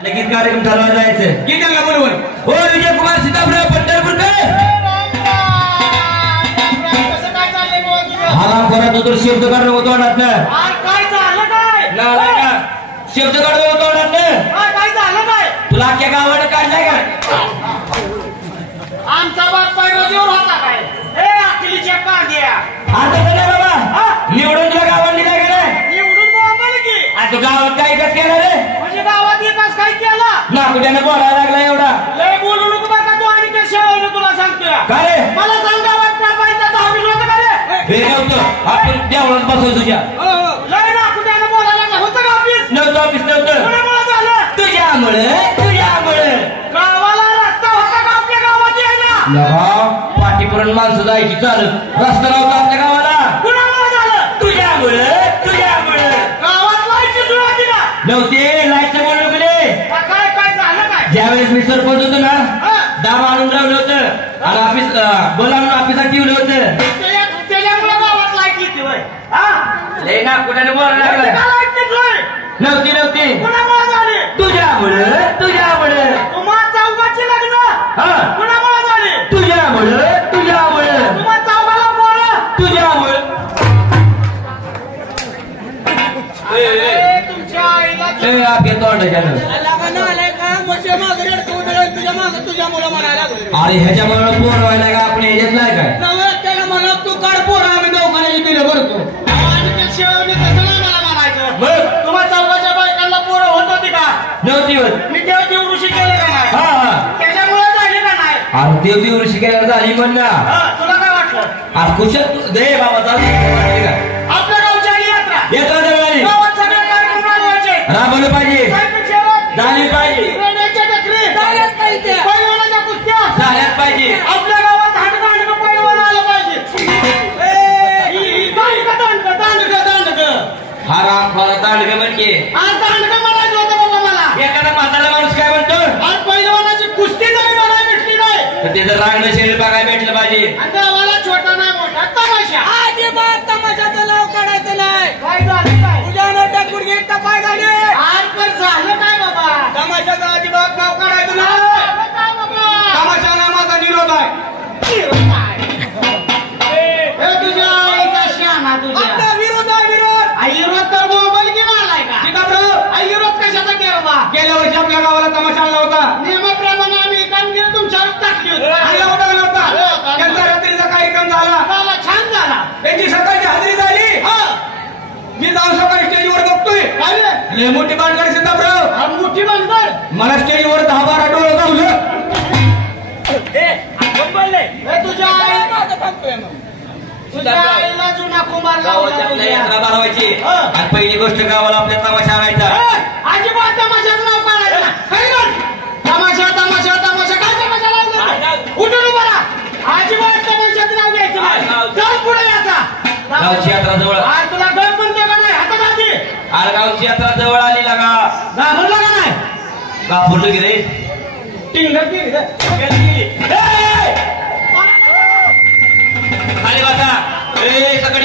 लगेच कार्यक्रम ठरवायला जायचं की त्यांना बोलवून हो विजय कुमार सीताफळ पंढरपूरकर आराम करा तो शब्द काढणं होतो ना काय झालं काय का शब्द काढणं होतो ना काय झालं काय तुला अख्ख्या गावाने काढलाय का आमचा बाप पैरोजीवर होता काय हे अकलीच्या कांद्या आता नाही बाबा निवडून तुला गावात दिला का नाही निवडून बोंबल की आता गावात काय विकास केला रे म्हणजे गावात विकास काय केला नागपुड्याने बोलायला लागला एवढा लय बोलू नको बरं तू आणि ते शेवलं तुला सांगतोय का रे मला सांग गावात प्रपंचाचं ऑफिस होतं का रे हे नव्हतं आपण देवळात बसवतो तुझ्या लय नागपुड्याने बोलायला लागला होतं का ऑफिस नव्हतं ऑफिस नव्हतं कोणामुळे झालं तुझ्यामुळे गावाला रस्ता होता का आपल्या गावात यायला पाठीपुरण माणसं जायची चालत रस्ता नव्हता आपल्या गावाला कोणामुळे झालं तुझ्यामुळे गावात लाईटची सुरुवाती ना नव्हते लाईटचं बोललो कडे काय काय झालं काय ज्यावेळेस मी सरपंच होतो ना दाम आणून लावलं होतं आणि ऑफिस बोलावून ऑफिसात ठेवलं होतं त्याच्यामुळे गावात लाईट येते होय लय ना कुठे बोलायला लागलं नव्हती कुणामुळे झाले तुझ्यामुळे तुम्हा चौघाची लग्न कुणामुळे झाले तुझ्यामुळे तुम्हा चौघाला पोरं तुझ्यामुळे तुमच्या आईला आपल्या तोंडाच्यानं तुझ्या मुलं म्हणायला अरे ह्याच्यामुळे पोर व्हायला का आपण ह्याच्यात नाही काय त्याला म्हणा तू काढ पोरं आम्ही दवाखान्याची बिलं भरतो आणि त्या शेवणी कसं नाही मला म्हणायचं मग तुम्हा चौघाच्या बायकांना पोरं होत होती का नव्हती होत मी तेव्हा देवऋषी केलं का नाही हा त्याच्यामुळे झाली का नाही अरे देव शिकायला झाली म्हण ना तुला काय वाटलं अरे कुशल दे बाबा चालू का आपल्या गावची आली यात्रा येतो दरवारी गावात सगळे कार्यक्रम राबवायचे राबवलं पाहिजे झाली पाहिजे रेड्याच्या टकरी पैलवानाच्या कुस्त्या झाल्याच पाहिजे आपल्या गावात हांडगं पैलवान आलं पाहिजे दांडगं हा राम खोला दांडगे म्हणके आज दांडगं म्हणायचं होतं बाबा मला एखादा म्हातारा माणूस काय म्हणतो आज पैलवानाची कुस्ती जरी बघायला भेटली नाही तर त्याचं रांगणं शरीर बघायला भेटलं पाहिजे आणि गावाला छोटा नाही मोठा तमाशा अजिबात तमाशाचं नाव काढायचं नाही. काय झालं काय तुझ्या नोट्यात गुडघे काय झाले आज पण झालं काय बाबा तमाशाचं अजिबात नाव काढायचं नाही. झालं काय बाबा तमाशाला माझा निरोध आहे. हे तुझ्या आईचा शाना तुझ्या आता विरोध आहे विरोध. आई विरोध तर मोबाईल घेऊन आलाय का चिकाप्रभू, आई विरोध कशाचा केला बा गेल्या वर्षी आपल्या गावाला तमाशा आला होता. नियमाप्रमाणे आम्ही कामगिरी तुमच्यावर टाकली होती आला होता का नव्हता? त्यांचा रात्रीचा कार्यक्रम झाला. झाला, छान झाला त्यांची सकाळची हजेरी झाली. मी जाऊन सकाळी स्टेजवर बघतोय. काय रे? लय मोठी बांधकाड सीताप्रभू. हा, मोठी बनकर मला स्टेजवर 10-12 डोळं गावलं. हे तुझ्या आई तुझ्या आईला जुना कुंभार गावाच्या आपल्या यात्रा भरवायची आणि पहिली गोष्ट गावाला आपल्या तमाशा आणायचा अजिबात तमाशाचं नाव काढायचं नाही. काय गं? तमाशा तमाशा तमाशा काय तमाशा लावला उठून उभा राहा. अजिबात तमाशाचं नाव घ्यायचं नाही. चल पुढे याचा गावची यात्रा जवळ आज तुला गण म्हणतो का नाही हातात आधी अरे गावची यात्रा जवळ आली लागा घाबरला का नाही का फुटलं की रे टिंगल केली रे. खाली बसा ए सगळं